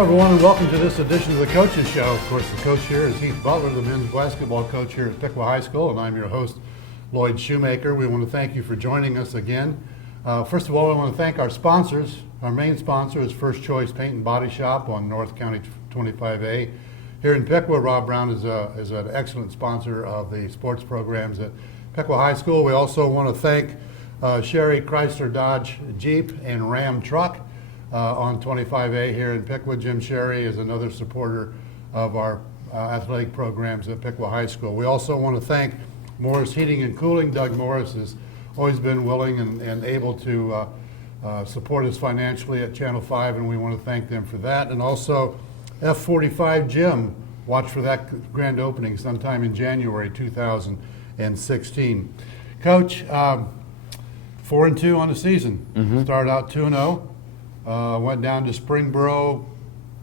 Hello, everyone, and welcome to this edition of the Coaches Show. Of course, the coach here is Heath Butler, the men's basketball coach here at Piqua High School, and I'm your host, Lloyd Shoemaker. We want to thank you for joining us again. First of all, I want to thank our sponsors. Our main sponsor is First Choice Paint and Body Shop on North County 25A. Here in Piqua, Rob Brown is an excellent sponsor of the sports programs at Piqua High School. We also want to thank Sherry Chrysler Dodge Jeep and Ram Truck on 25A here in Piqua. Jim Sherry is another supporter of our athletic programs at Piqua High School. We also want to thank Morris Heating and Cooling. Doug Morris has always been willing and able to support us financially at Channel 5, and we want to thank them for that. And also F45 Gym. Watch for that grand opening sometime in January 2016. Coach, 4-2 on the season. Started out 2-0. Went down to Springboro.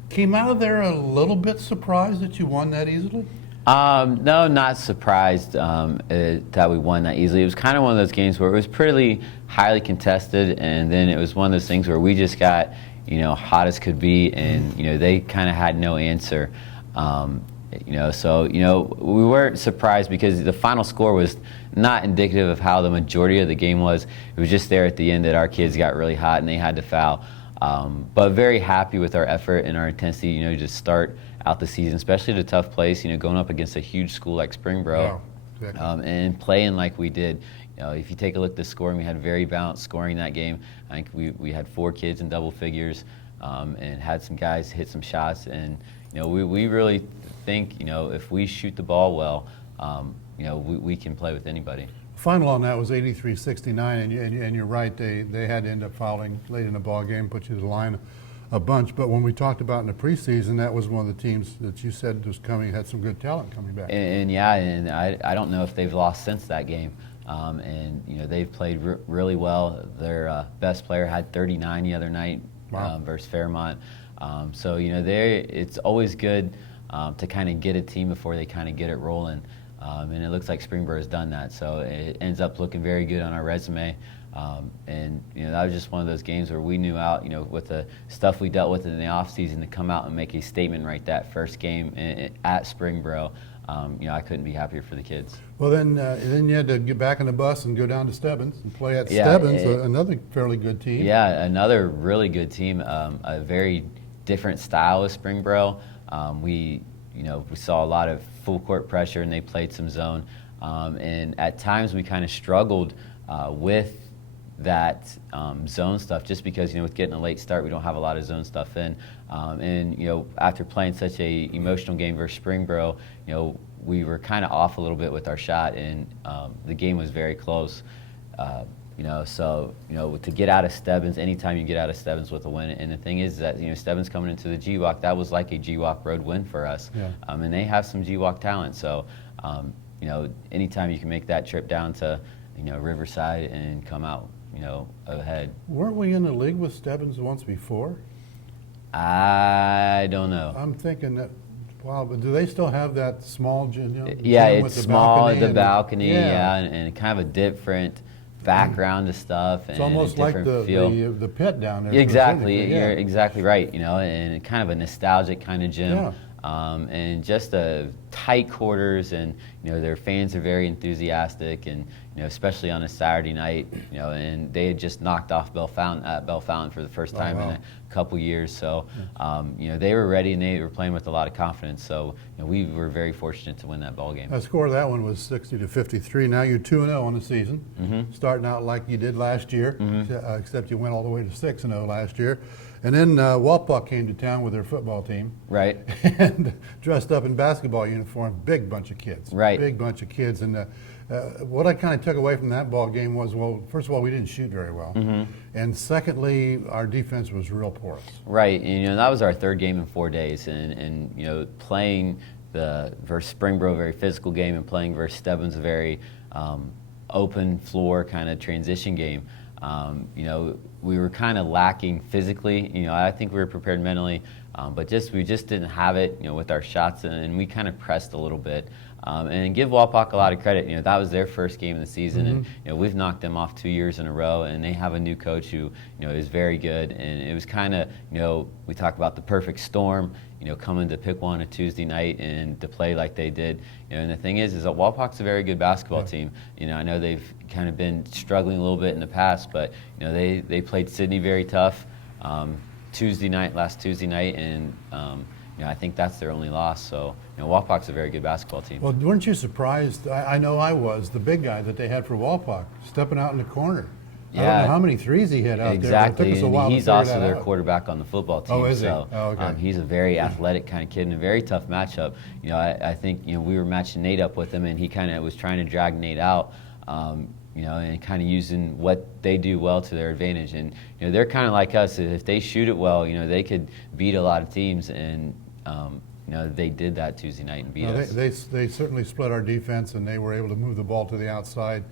Came out of there a little bit surprised that you won that easily? No, not surprised that we won that easily. It was kind of one of those games where it was pretty highly contested, and then it was one of those things where we just got, hot as could be, and, they kind of had no answer. So, we weren't surprised because the final score was not indicative of how the majority of the game was. It was just there at the end that our kids got really hot and they had to foul. But very happy with our effort and our intensity, to start out the season, especially at a tough place, going up against a huge school like Springboro, Yeah, exactly. and playing like we did. If you take a look at the scoring, we had very balanced scoring that game. I think we had 4 kids in double figures, and had some guys hit some shots. And, we really think, if we shoot the ball well, we can play with anybody. Final on that was 83-69, and you're right. They had to end up fouling late in the ball game, put you to the line a bunch. But when we talked about in the preseason, that was one of the teams that you said was coming, had some good talent coming back. And I don't know if they've lost since that game. They've played really well. Their best player had 39 the other night. Wow. Versus Fairmont. It's always good to kind of get a team before they kind of get it rolling. And it looks like Springboro has done that, so it ends up looking very good on our resume. That was just one of those games where we knew out, with the stuff we dealt with in the offseason, to come out and make a statement right that first game at Springboro. I couldn't be happier for the kids. Well, then you had to get back on the bus and go down to Stebbins and play at Stebbins, another fairly good team. Yeah, another really good team. A very different style of Springboro. We saw a lot of full court pressure, and they played some zone. And at times we kind of struggled with that zone stuff, just because with getting a late start, we don't have a lot of zone stuff in. After playing such a emotional game versus Springboro, we were kind of off a little bit with our shot, and the game was very close. To get out of Stebbins, anytime you get out of Stebbins with a win, and the thing is that, Stebbins coming into the GWAC, that was like a GWAC road win for us. Yeah. And they have some GWAC talent, so, anytime you can make that trip down to, Riverside and come out, ahead. Weren't we in the league with Stebbins once before? I don't know. I'm thinking that. Wow, but do they still have that small gym? Yeah, gym it's with small at the and balcony, and kind of a different background to stuff. It's and almost a like different feel. the pit down there. Exactly, Yeah. you're exactly right. And kind of a nostalgic kind of gym, Yeah. and just a tight quarters, and their fans are very enthusiastic, and especially on a Saturday night, and they had just knocked off Bell Fountain for the first time in a couple years. So, they were ready, and they were playing with a lot of confidence. So, we were very fortunate to win that ball game. The score of that one was 60-53. Now you're 2-0 on the season, starting out like you did last year, except you went all the way to 6-0 last year. And then Walpuck came to town with their football team. Right. And dressed up in basketball uniform, big bunch of kids. Right. Big bunch of kids. And what I kind of took away from that ball game was, well, first of all, we didn't shoot very well. And secondly, our defense was real porous. Right. And that was our third game in 4 days. And playing the versus Springboro, very physical game, and playing versus Stebbins, a very open floor kind of transition game. We were kind of lacking physically. I think we were prepared mentally, but we just didn't have it, with our shots, and we kind of pressed a little bit. And give Walpock a lot of credit. That was their first game of the season, and we've knocked them off 2 years in a row. And they have a new coach who is very good. And it was kind of we talk about the perfect storm. Coming to Piqua on a Tuesday night and to play like they did. And the thing is that Walpock's a very good basketball team. I know they've kind of been struggling a little bit in the past, but they played Sidney very tough last Tuesday night, and I think that's their only loss. So Walpock's a very good basketball team. Well, weren't you surprised? I know I was, the big guy that they had for Walpock, stepping out in the corner. I don't know how many threes he hit out exactly. there. But it took us a while He's to figure also that their out. quarterback on the football team. Oh, is he? So, Oh, okay. He's a very athletic kind of kid and a very tough matchup. I think we were matching Nate up with him, and he kind of was trying to drag Nate out. And kind of using what they do well to their advantage. And they're kind of like us. If they shoot it well, they could beat a lot of teams. And they did that Tuesday night and beat us. They certainly split our defense, and they were able to move the ball to the outside.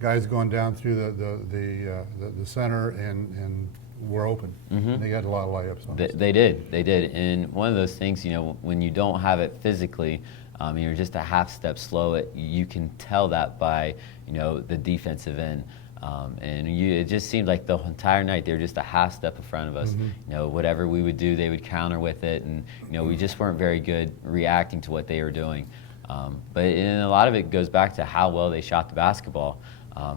Guys going down through the center and were open. They got a lot of layups on us. They did. And one of those things, when you don't have it physically, you're just a half step slow. You can tell that by the defensive end. It just seemed like the entire night they were just a half step in front of us. Whatever we would do, they would counter with it, and we just weren't very good reacting to what they were doing. But a lot of it goes back to how well they shot the basketball.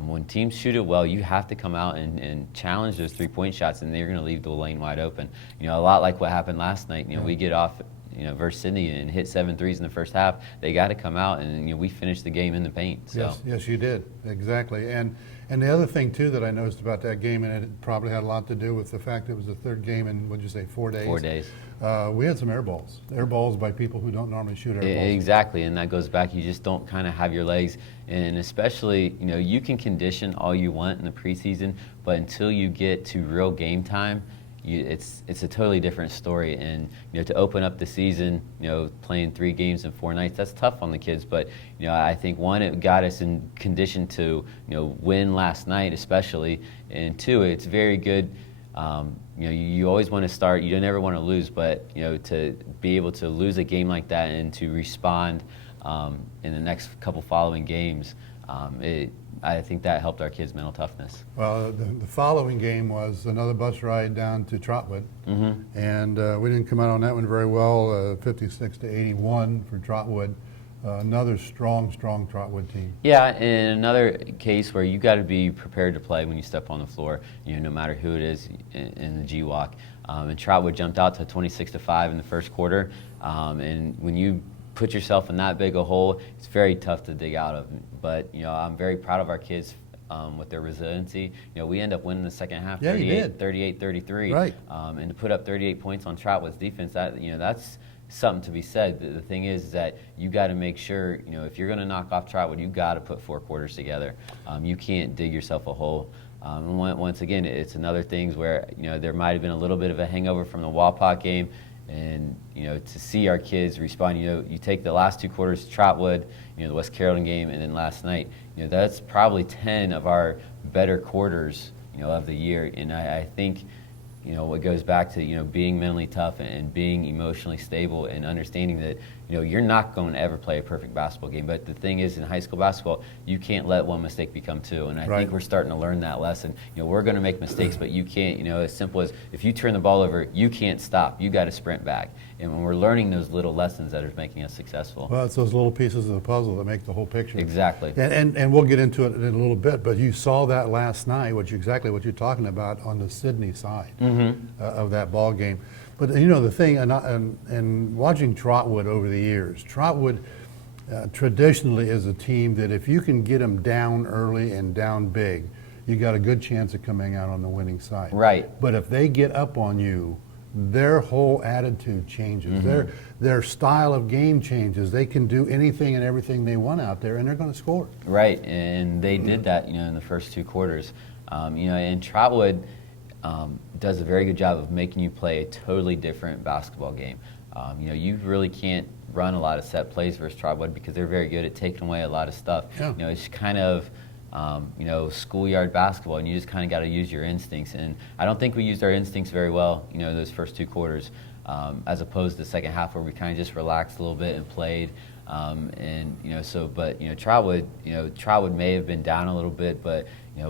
When teams shoot it well, you have to come out and challenge those three-point shots, and they're going to leave the lane wide open. A lot like what happened last night. We get off versus Sydney and hit 7 threes in the first half. They got to come out, and we finished the game in the paint. So. Yes, you did, exactly. And the other thing too that I noticed about that game, and it probably had a lot to do with the fact it was the third game in, what'd you say, 4 days? 4 days. We had some air balls by people who don't normally shoot air balls. Exactly, and that goes back. You just don't kind of have your legs, and especially you can condition all you want in the preseason, but until you get to real game time, it's a totally different story. And to open up the season, playing 3 games in 4 nights, that's tough on the kids. But I think one, it got us in condition to win last night, especially, and 2, it's very good. You always want to start. You never want to lose, but to be able to lose a game like that and to respond in the next couple following games, I think that helped our kids' mental toughness. Well, the following game was another bus ride down to Trotwood, and we didn't come out on that one very well. 56-81 for Trotwood. Another strong Trotwood team. Yeah, in another case where you got to be prepared to play when you step on the floor, no matter who it is in the GWAC. And Trotwood jumped out to 26-5 in the first quarter. And when you put yourself in that big a hole, it's very tough to dig out of. But I'm very proud of our kids with their resiliency. We end up winning the second half, 38-33. Right. And to put up 38 points on Trotwood's defense, that's something to be said. The thing is that you got to make sure, if you're going to knock off Trotwood, you got to put 4 quarters together. You can't dig yourself a hole. And once again, it's another things where there might have been a little bit of a hangover from the Walpock game, and to see our kids respond. You take the last 2 quarters, Trotwood, the West Carrollton game, and then last night. That's probably 10 of our better quarters, of the year. And I think. It goes back to, being mentally tough and being emotionally stable and understanding that, you're not going to ever play a perfect basketball game. But the thing is, in high school basketball, you can't let one mistake become 2. And I think we're starting to learn that lesson. We're going to make mistakes, but you can't, as simple as if you turn the ball over, you can't stop. You got to sprint back. And when we're learning those little lessons that are making us successful. Well, it's those little pieces of the puzzle that make the whole picture. Exactly. And we'll get into it in a little bit, but you saw that last night, exactly what you're talking about on the Sydney side of that ball game. But the thing, and watching Trotwood over the years, Trotwood traditionally is a team that if you can get them down early and down big, you got a good chance of coming out on the winning side. Right. But if they get up on you, their whole attitude changes. Their style of game changes. They can do anything and everything they want out there, and they're going to score. Right, and they did that, in the first 2 quarters. And Trotwood does a very good job of making you play a totally different basketball game. You really can't run a lot of set plays versus Trotwood because they're very good at taking away a lot of stuff. Yeah. It's kind of schoolyard basketball, and you just kind of got to use your instincts. And I don't think we used our instincts very well, those first 2 quarters, as opposed to the second half where we kind of just relaxed a little bit and played. And but Trotwood, Trotwood may have been down a little bit, but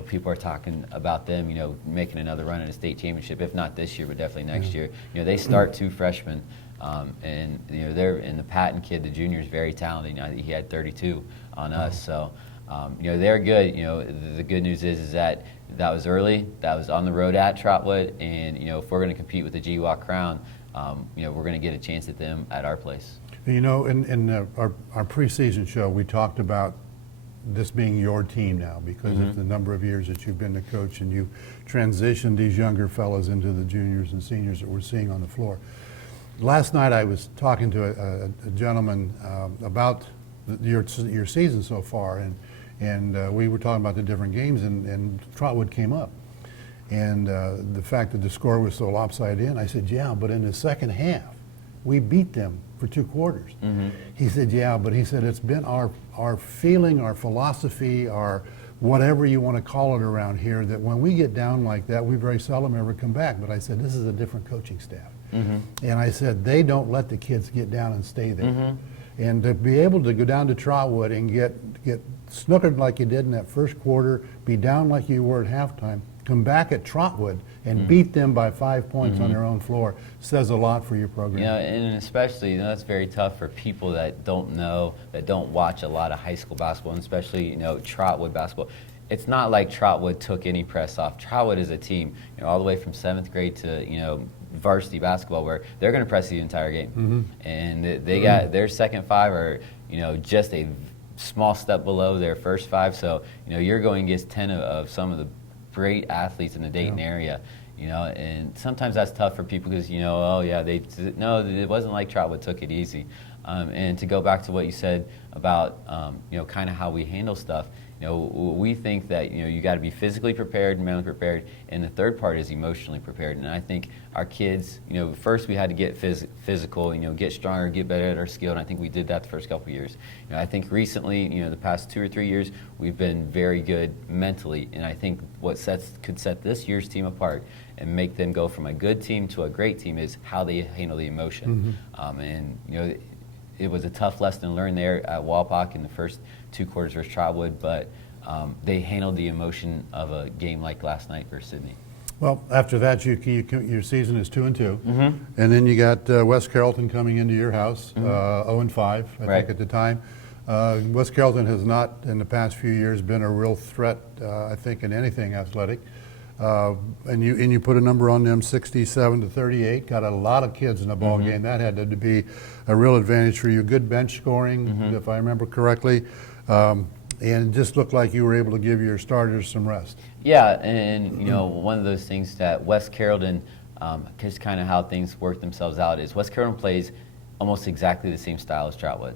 people are talking about them, making another run at a state championship, if not this year, but definitely next year. They start 2 freshmen, and the Patton kid, the junior, is very talented. He had 32 on us, so they're good. The good news is that was early, that was on the road at Trotwood, and if we're going to compete with the GWAC Crown, we're going to get a chance at them at our place. In our preseason show, we talked about this being your team now because of the number of years that you've been the coach and you transitioned these younger fellas into the juniors and seniors that we're seeing on the floor. Last night I was talking to a gentleman about your season so far, and we were talking about the different games, and Trotwood came up. And the fact that the score was so lopsided in, I said, yeah, but in the second half, we beat them for 2 quarters. He said, yeah, but he said, it's been our feeling, our philosophy, our whatever you want to call it around here, that when we get down like that, we very seldom ever come back. But I said, this is a different coaching staff. And I said, they don't let the kids get down and stay there. And to be able to go down to Trotwood and get snookered like you did in that first quarter, be down like you were at halftime, come back at Trotwood and beat them by 5 points on their own floor says a lot for your program. And especially, that's very tough for people that don't know, that don't watch a lot of high school basketball, and especially, Trotwood basketball. It's not like Trotwood took any press off. Trotwood is a team, all the way from 7th grade to, varsity basketball, where they're going to press the entire game. And they got their second 5 are, just a small step below their first 5. So, you're going against 10 of some of the great athletes in the Dayton area, and sometimes that's tough for people because, it wasn't like Trotwood took it easy. And to go back to what you said about, kind of how we handle stuff, we think that, you got to be physically prepared, mentally prepared, and the third part is emotionally prepared. And I think our kids, first we had to get physical, get stronger, get better at our skill, and I think we did that the first couple of years. I think recently, the past 2 or 3 years, we've been very good mentally, and I think what could set this year's team apart and make them go from a good team to a great team is how they handle the emotion. It was a tough lesson to learn there at Walpock in the first 2 quarters versus Trotwood, but they handled the emotion of a game like last night versus Sydney. Well, after that, your season is 2-2, and then you got West Carrollton coming into your house, 0-5, I think at the time. West Carrollton has not, in the past few years, been a real threat, I think, in anything athletic. And you put a number on them, 67-38. Got a lot of kids in the ball game. That had to be a real advantage for you. Good bench scoring, if I remember correctly, and it just looked like you were able to give your starters some rest. Yeah, and one of those things that West Carrollton, just kind of how things work themselves out, is West Carrollton plays almost exactly the same style as Trotwood.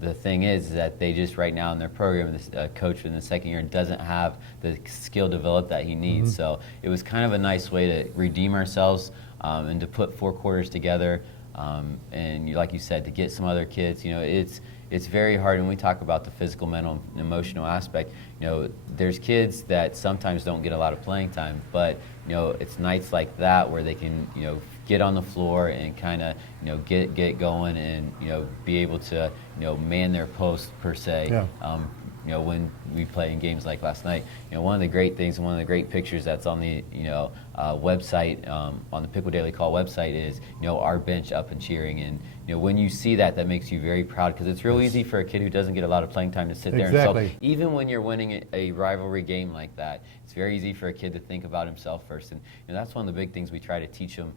The thing is that they just right now in their program, this coach in the second year doesn't have the skill developed that he needs. So it was kind of a nice way to redeem ourselves and to put 4 quarters together. And like you said, to get some other kids, it's very hard when we talk about the physical, mental, and emotional aspect. There's kids that sometimes don't get a lot of playing time, but it's nights like that where they can get on the floor and kind of get going and be able to man their post per se. Yeah. When we play in games like last night, one of the great things and one of the great pictures that's on the website, on the Pickle Daily Call website is our bench up and cheering, and when you see that, that makes you very proud because it's real easy for a kid who doesn't get a lot of playing time to sit there and himself. Even when you're winning a rivalry game like that, it's very easy for a kid to think about himself first, and that's one of the big things we try to teach them.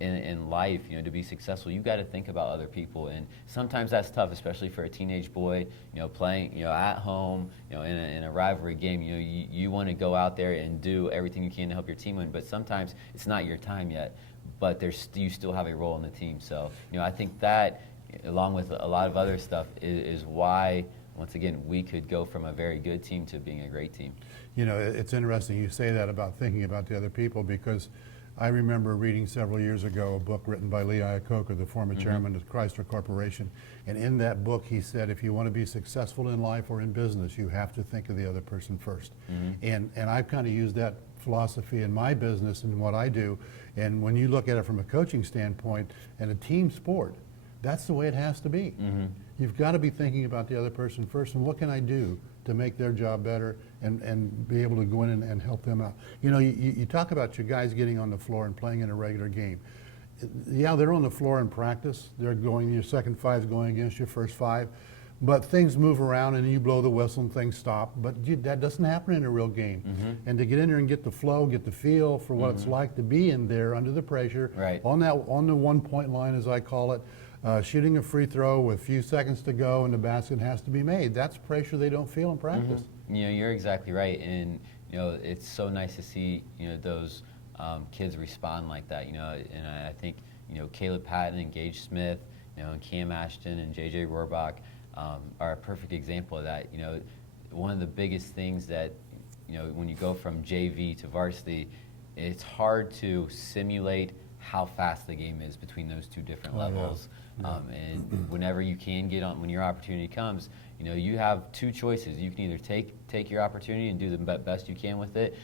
In life, to be successful, you've got to think about other people, and sometimes that's tough, especially for a teenage boy, playing, at home, in a rivalry game. You want to go out there and do everything you can to help your team win, but sometimes it's not your time yet. But you still have a role in the team. So, I think that, along with a lot of other stuff, is why, once again, we could go from a very good team to being a great team. It's interesting you say that about thinking about the other people, because I remember reading several years ago a book written by Lee Iacocca, the former chairman of Chrysler Corporation, and in that book he said, if you want to be successful in life or in business, you have to think of the other person first. And I've kind of used that philosophy in my business and what I do, and when you look at it from a coaching standpoint and a team sport, that's the way it has to be. you've got to be thinking about the other person first and what can I do to make their job better and be able to go in and help them out. You know, you talk about your guys getting on the floor and playing in a regular game. Yeah, they're on the floor in practice. They're going, your second five's going against your first five. But things move around and you blow the whistle and things stop. But that doesn't happen in a real game. And to get in there and get the flow, get the feel for what it's like to be in there under the pressure, on the 1 point line, as I call it, shooting a free throw with a few seconds to go and the basket has to be made. That's pressure they don't feel in practice. You know, you're exactly right. And, you know, it's so nice to see, you know, those kids respond like that, you know. And I think, you know, Caleb Patton and Gage Smith, you know, and Cam Ashton and JJ Rohrbach, are a perfect example of that. You know, one of the biggest things that, you know, when you go from JV to varsity, it's hard to simulate how fast the game is between those two different levels. And whenever you can get on, when your opportunity comes, you know, you have two choices. You can either take your opportunity and do the best you can with it,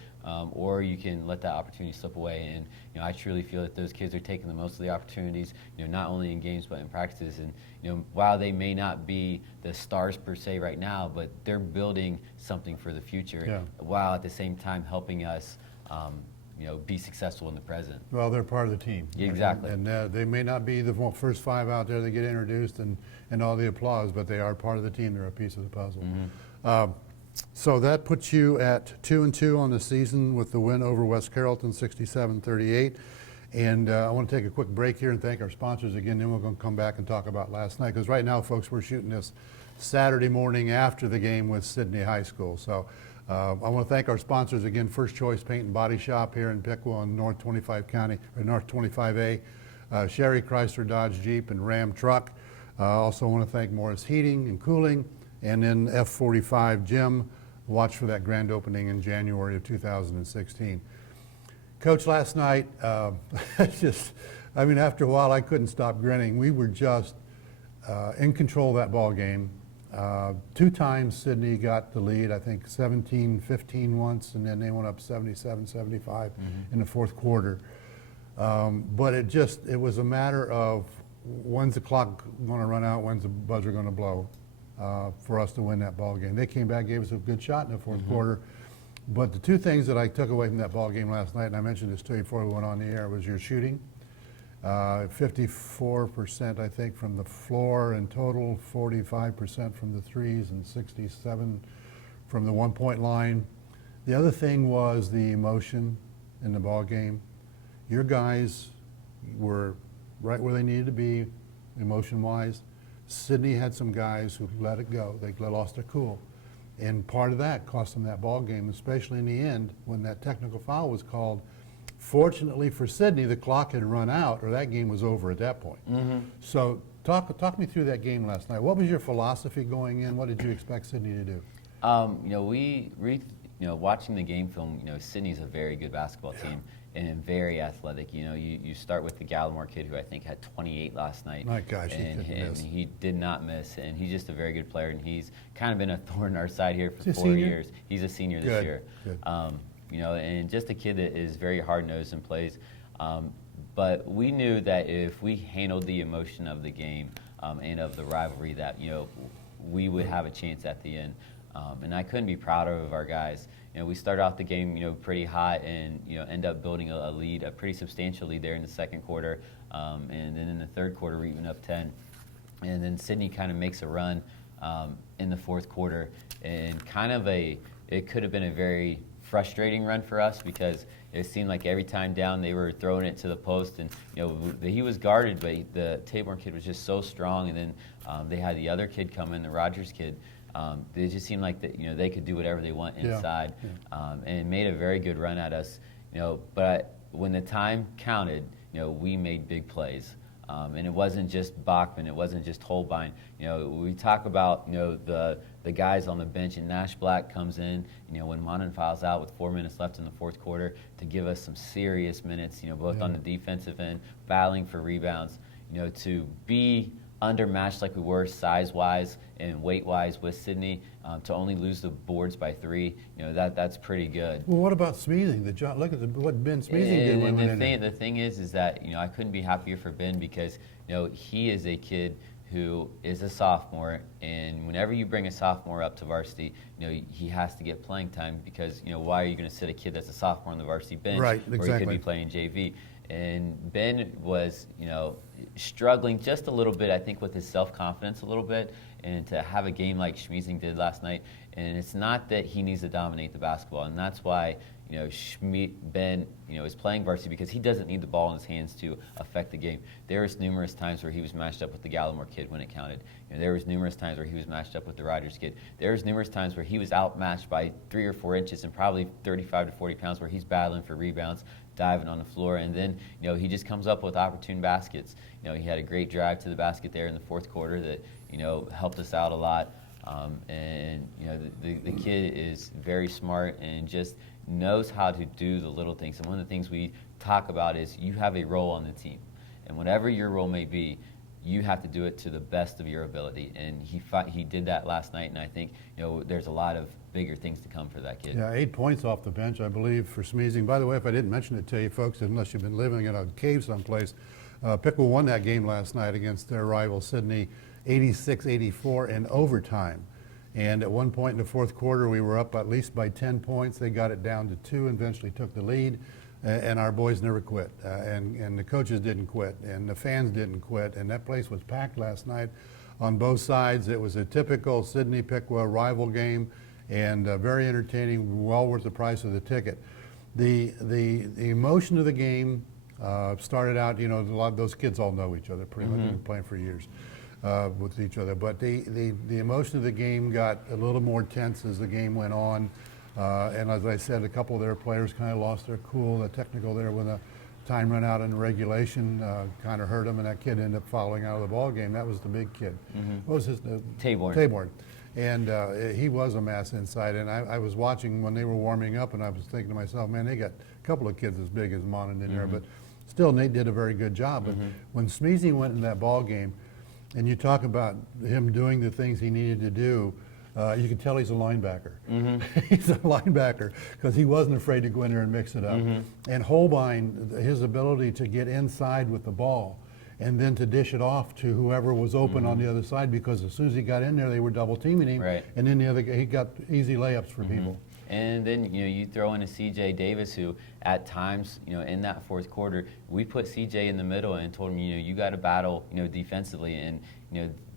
or you can let that opportunity slip away. And, you know, I truly feel that those kids are taking the most of the opportunities, you know, not only in games but in practices. And, you know, while they may not be the stars per se right now, but they're building something for the future, while at the same time helping us, you know, be successful in the present. Well, they're part of the team. Yeah, exactly. And they may not be the first five out there that get introduced and all the applause, but they are part of the team. They're a piece of the puzzle. So that puts you at 2-2 on the season with the win over West Carrollton, 67-38. And I want to take a quick break here and thank our sponsors again. Then we're going to come back and talk about last night. Because right now, folks, we're shooting this Saturday morning after the game with Sidney High School. So I want to thank our sponsors again, First Choice Paint and Body Shop here in Piqua in North 25 County, or North 25A, Sherry Chrysler Dodge Jeep and Ram Truck. Also want to thank Morris Heating and Cooling, and then F45 Gym. Watch for that grand opening in January of 2016. Coach, last night, I mean, after a while, I couldn't stop grinning. We were just in control of that ball game. 2 times Sidney got the lead, I think 17-15 once, and then they went up 77-75 in the fourth quarter. But it was a matter of when's the clock going to run out, when's the buzzer going to blow for us to win that ball game. They came back, gave us a good shot in the fourth quarter. But the 2 things that I took away from that ball game last night, and I mentioned this to you before we went on the air, was your shooting. 54%, I think, from the floor in total, 45% from the threes, and 67 from the 1 point line. The other thing was the emotion in the ball game. Your guys were right where they needed to be, emotion-wise. Sidney had some guys who let it go. They lost their cool. And part of that cost them that ball game, especially in the end when that technical foul was called. Fortunately for Sidney, the clock had run out, or that game was over at that point. So talk me through that game last night. What was your philosophy going in? What did you expect Sidney to do? You know, you know, watching the game film, you know, Sidney's a very good basketball team and very athletic. You know, you start with the Gallimore kid, who I think had 28 last night. My gosh, and miss. He did not miss, and he's just a very good player, and he's kind of been a thorn in our side here for Is he a 4 senior? years. He's a senior this year. Good. You know, and just a kid that is very hard-nosed and plays. But we knew that if we handled the emotion of the game and of the rivalry, that, you know, we would have a chance at the end. And I couldn't be prouder of our guys. You know, we started off the game, you know, pretty hot, and, you know, end up building a lead, a pretty substantial lead there in the second quarter. And then in the third quarter, we're even up 10. And then Sidney kind of makes a run in the fourth quarter, and it could have been a very frustrating run for us, because it seemed like every time down they were throwing it to the post, and, you know, he was guarded, but the Taborn kid was just so strong. And then they had the other kid come in, the Rogers kid. They just seemed like that, you know, they could do whatever they want inside, and made a very good run at us. You know, but when the time counted, you know, we made big plays. And it wasn't just Bachman, it wasn't just Holbein. You know, we talk about, you know, the guys on the bench, and Nash Black comes in, you know, when Monin files out with 4 minutes left in the fourth quarter, to give us some serious minutes, you know, both on the defensive end, battling for rebounds, you know, to be undermatched like we were size-wise and weight-wise with Sidney, to only lose the boards by 3, you know, that's pretty good. Well, what about Smeezing? Look at what Ben Smeezing did when he went in there. The thing is that, you know, I couldn't be happier for Ben, because, you know, he is a kid who is a sophomore, and whenever you bring a sophomore up to varsity, he has to get playing time because why are you going to sit a kid that's a sophomore on the varsity bench, right? Or Exactly. he could be playing JV. And Ben was struggling just a little bit, I think, with his self-confidence a little bit, and to have a game like Schmiesing did last night. And it's not that he needs to dominate the basketball, and that's why Ben is playing varsity because he doesn't need the ball in his hands to affect the game. There was numerous times where he was matched up with the Gallimore kid when it counted. There was numerous times where he was matched up with the Rogers kid. There was numerous times where he was outmatched by 3 or 4 inches and probably 35 to 40 pounds, where he's battling for rebounds, diving on the floor, and then he just comes up with opportune baskets. He had a great drive to the basket there in the fourth quarter that helped us out a lot. The kid is very smart and just knows how to do the little things. And one of the things we talk about is you have a role on the team, and whatever your role may be, you have to do it to the best of your ability. And he did that last night, and I think there's a lot of bigger things to come for that kid. Yeah, 8 points off the bench, I believe, for Schmiesing. By the way, if I didn't mention it to you folks, unless you've been living in a cave someplace, Piqua won that game last night against their rival Sydney, 86-84 in overtime. And at one point in the fourth quarter, we were up at least by 10 points. They got it down to 2 and eventually took the lead. And our boys never quit. And the coaches didn't quit. And the fans didn't quit. And that place was packed last night on both sides. It was a typical Sydney-Piqua rival game, and very entertaining, well worth the price of the ticket. The emotion of the game started out, a lot of those kids all know each other pretty much. They've been playing for years. With each other, but the emotion of the game got a little more tense as the game went on, and as I said, a couple of their players kind of lost their cool. The technical there when the time ran out in regulation kind of hurt them, and that kid ended up fouling out of the ball game. That was the big kid. What was his Taborn. And he was a mass inside, and I was watching when they were warming up, and I was thinking to myself, man, they got a couple of kids as big as Monin in there, but still Nate did a very good job. But when Schmiesing went in that ball game, and you talk about him doing the things he needed to do, you can tell he's a linebacker. He's a linebacker because he wasn't afraid to go in there and mix it up. And Holbein, his ability to get inside with the ball and then to dish it off to whoever was open on the other side, because as soon as he got in there, they were double teaming him. Right. And then the other guy, he got easy layups for people. And then you throw in a CJ Davis, who at times in that fourth quarter we put CJ in the middle and told him you got to battle defensively, and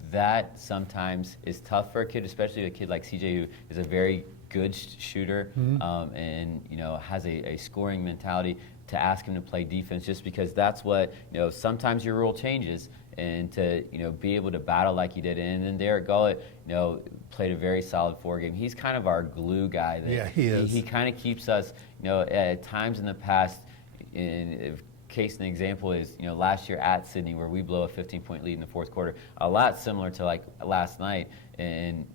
that sometimes is tough for a kid, especially a kid like CJ who is a very good shooter and has a scoring mentality, to ask him to play defense, just because that's what sometimes your role changes, and to be able to battle like he did. And then Derek Gullett played a very solid 4 game. He's kind of our glue guy. Yeah, he is. He kind of keeps us at times in the past. Case and example is last year at Sydney, where we blow a 15-point lead in the fourth quarter, a lot similar to like last night, and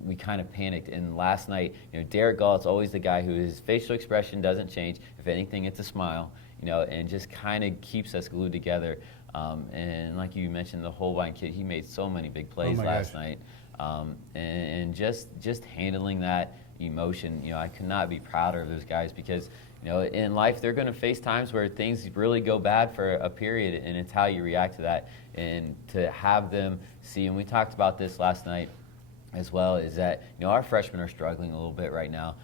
we kind of panicked. And last night, Derek Gullett's always the guy who his facial expression doesn't change. If anything, it's a smile, and just kind of keeps us glued together. And like you mentioned, the Holbein kid, he made so many big plays last night. And just handling that emotion, I could not be prouder of those guys, because in life they're going to face times where things really go bad for a period, and it's how you react to that. And to have them see, and we talked about this last night as well, is that our freshmen are struggling a little bit right now.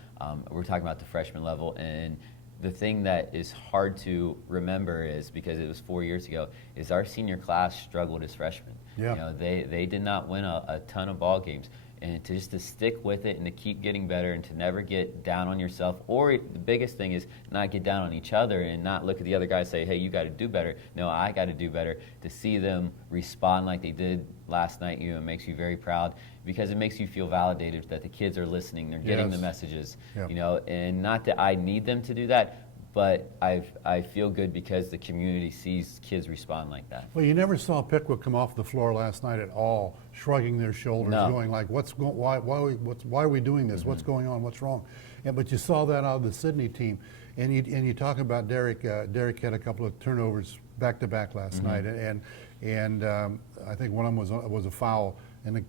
We're talking about the freshman level, and the thing that is hard to remember is, because it was 4 years ago, is our senior class struggled as freshmen. Yeah. They did not win a ton of ball games, and to stick with it and to keep getting better and to never get down on yourself, or the biggest thing is not get down on each other and not look at the other guy and say, hey, you got to do better. No, I got to do better. To see them respond like they did last night, it makes you very proud, because it makes you feel validated that the kids are listening, they're getting the messages, and not that I need them to do that, but I feel good because the community sees kids respond like that. Well, you never saw Piqua come off the floor last night at all, shrugging their shoulders, going like, why are we doing this? What's going on? What's wrong? But you saw that out of the Sydney team. And you talk about Derek. Derek had a couple of turnovers back to back last night, and I think one of them was a foul. And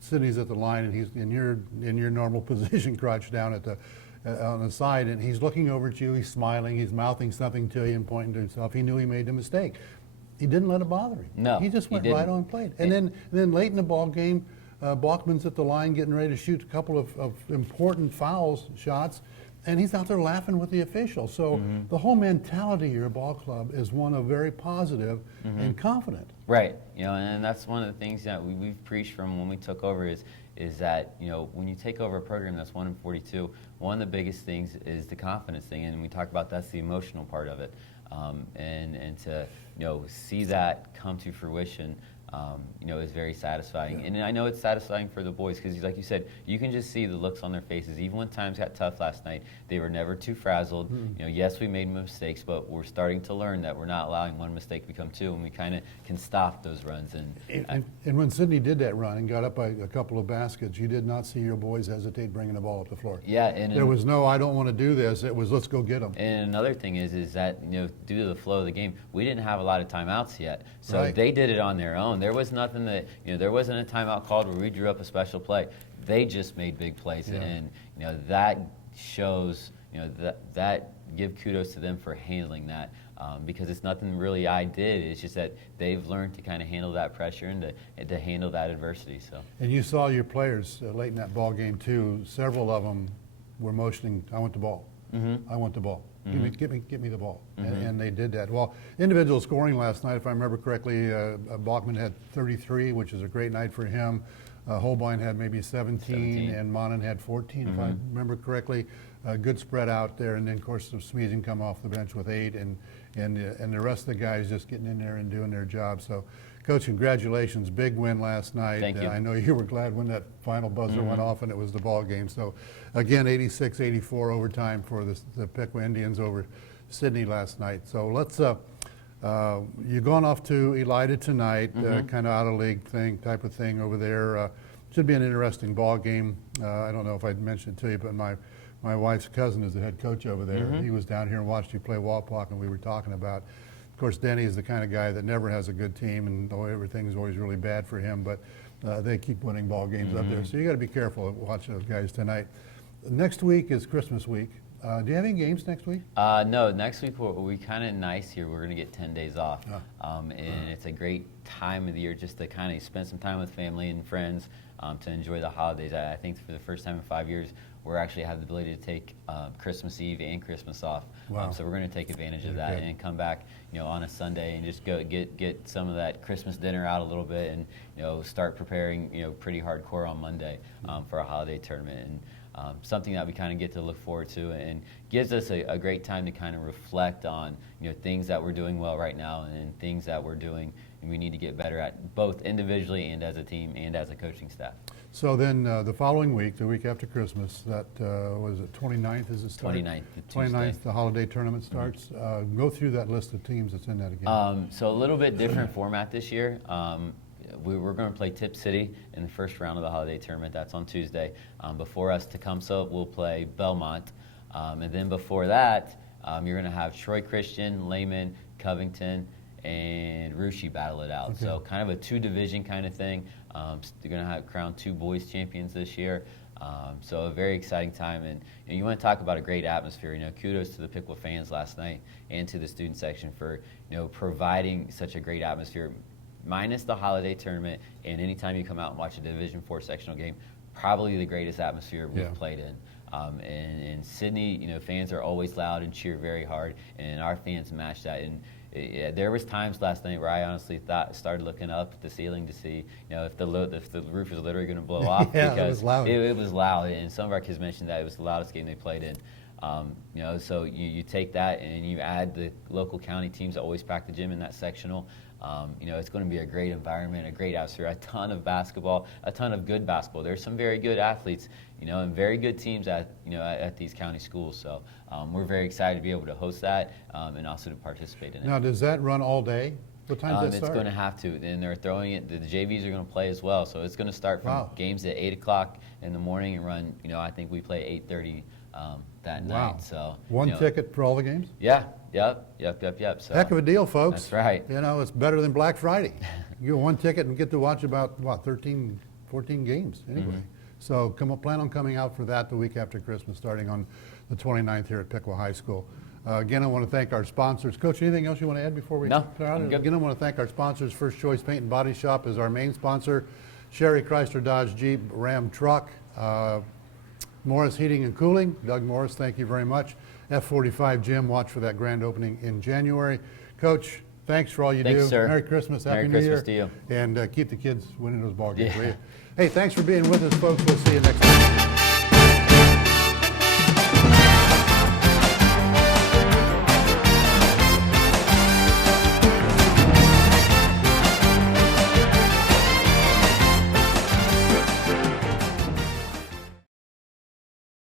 Sydney's at the line, and he's in your normal position, crouched down at the on the side, and he's looking over at you. He's smiling. He's mouthing something to you and pointing to himself. He knew he made the mistake. he didn't let it bother him. No, he just he went didn't. right on and played. And then late in the ball game, Bachman's at the line getting ready to shoot a couple of important fouls shots, and he's out there laughing with the officials. So the whole mentality of your ball club is one of very positive and confident. Right, and that's one of the things that we've preached from when we took over is that, when you take over a program that's 1-42, one of the biggest things is the confidence thing, and we talk about that's the emotional part of it, and to see that come to fruition. Is very satisfying. Yeah. And I know it's satisfying for the boys because, like you said, you can just see the looks on their faces. Even when times got tough last night, they were never too frazzled. Yes, we made mistakes, but we're starting to learn that we're not allowing one mistake to become two, and we kind of can stop those runs. And when Sydney did that run and got up by a couple of baskets, you did not see your boys hesitate bringing the ball up the floor. Yeah, and there was no, I don't want to do this. It was, let's go get them. And another thing is that due to the flow of the game, we didn't have a lot of timeouts yet, so Right. they did it on their own. There was nothing that there wasn't a timeout called where we drew up a special play. They just made big plays, Yeah. and that shows that give kudos to them for handling that. Because it's nothing really I did. It's just that they've learned to kind of handle that pressure and to handle that adversity. So. And you saw your players late in that ball game too. Several of them were motioning, I want the ball. I want the ball. Give me the ball. And they did that. Well, individual scoring last night, if I remember correctly, Bachman had 33, which is a great night for him. Holbein had maybe 17, and Monin had 14, if I remember correctly. Good spread out there, and then of course Smeezing come off the bench with 8, and the rest of the guys just getting in there and doing their job. So, Coach, congratulations! Big win last night. Thank you. I know you were glad when that final buzzer went off and it was the ball game. So, again, 86-84 overtime for the Piqua Indians over Sydney last night. So let's. You're going off to Elida tonight, kind of out of league type of thing over there. Should be an interesting ball game. I don't know if I'd mentioned it to you, but my wife's cousin is the head coach over there. He was down here and watched you play Wapak, and we were talking about. Of course, Denny is the kind of guy that never has a good team, and everything's always really bad for him. But they keep winning ball games up there, so you got to be careful of watching those guys tonight. Next week is Christmas week. Do you have any games next week? No, next week we kind of nice here. We're going to get 10 days off, and it's a great time of the year just to kind of spend some time with family and friends to enjoy the holidays. I think for the first time in 5 years, we're actually have the ability to take Christmas Eve and Christmas off. Wow. So we're going to take advantage of that and come back, on a Sunday and just go get some of that Christmas dinner out a little bit, and start preparing, pretty hardcore on Monday for a holiday tournament. And something that we kind of get to look forward to, and gives us a great time to kind of reflect on things that we're doing well right now and things that we're doing and we need to get better at, both individually and as a team and as a coaching staff. So then the following week, the week after Christmas, that was it 29th is it start? 29th, the 29th, Tuesday. the holiday tournament starts. Go through that list of teams that's in that again. So a little bit different format this year. We're going to play Tip City in the first round of the holiday tournament. That's on Tuesday. Before us, Tecumseh will play Belmont. And then before that, you're going to have Troy Christian, Lehman, Covington, and Russia battle it out. Okay. So kind of a two-division kind of thing. They're going to crown 2 boys champions this year. So a very exciting time. And you want to talk about a great atmosphere. Kudos to the Piqua fans last night and to the student section for providing such a great atmosphere. Minus the holiday tournament, and anytime you come out and watch a Division IV sectional game, probably the greatest atmosphere we've played in. And Sydney, fans are always loud and cheer very hard, and our fans match that. And there was times last night where I honestly started looking up at the ceiling to see, if the roof was literally going to blow off Yeah, because it was loud. It was loud, and some of our kids mentioned that it was the loudest game they played in. So you take that and you add the local county teams that always pack the gym in that sectional. It's going to be a great environment, a great atmosphere, a ton of basketball, a ton of good basketball. There's some very good athletes, and very good teams at these county schools. So we're very excited to be able to host that and also to participate in it. Now, does that run all day? What time does that It's start? going to have to, and they're throwing it. The JVs are going to play as well, so it's going to start from games at 8 o'clock in the morning and run. I think we play 8:30 that Wow. night. So One ticket for all the games? Yeah. Yep. So Heck of a deal, folks. That's right. It's better than Black Friday. You get one ticket and get to watch about, 13, 14 games anyway. So plan on coming out for that the week after Christmas, starting on the 29th here at Piqua High School. Again, I want to thank our sponsors. Coach, anything else you want to add before we No, clear out? I'm good. Again, I want to thank our sponsors. First Choice Paint and Body Shop is our main sponsor. Sherry Chrysler Dodge Jeep Ram Truck. Morris Heating and Cooling. Doug Morris, thank you very much. F45 Gym, watch for that grand opening in January. Coach, thanks for all you do. Thanks, sir. Merry Christmas, Merry Happy New Year. Christmas to you. And keep the kids winning those ball games, Yeah. will you? Hey, thanks for being with us, folks. We'll see you next time.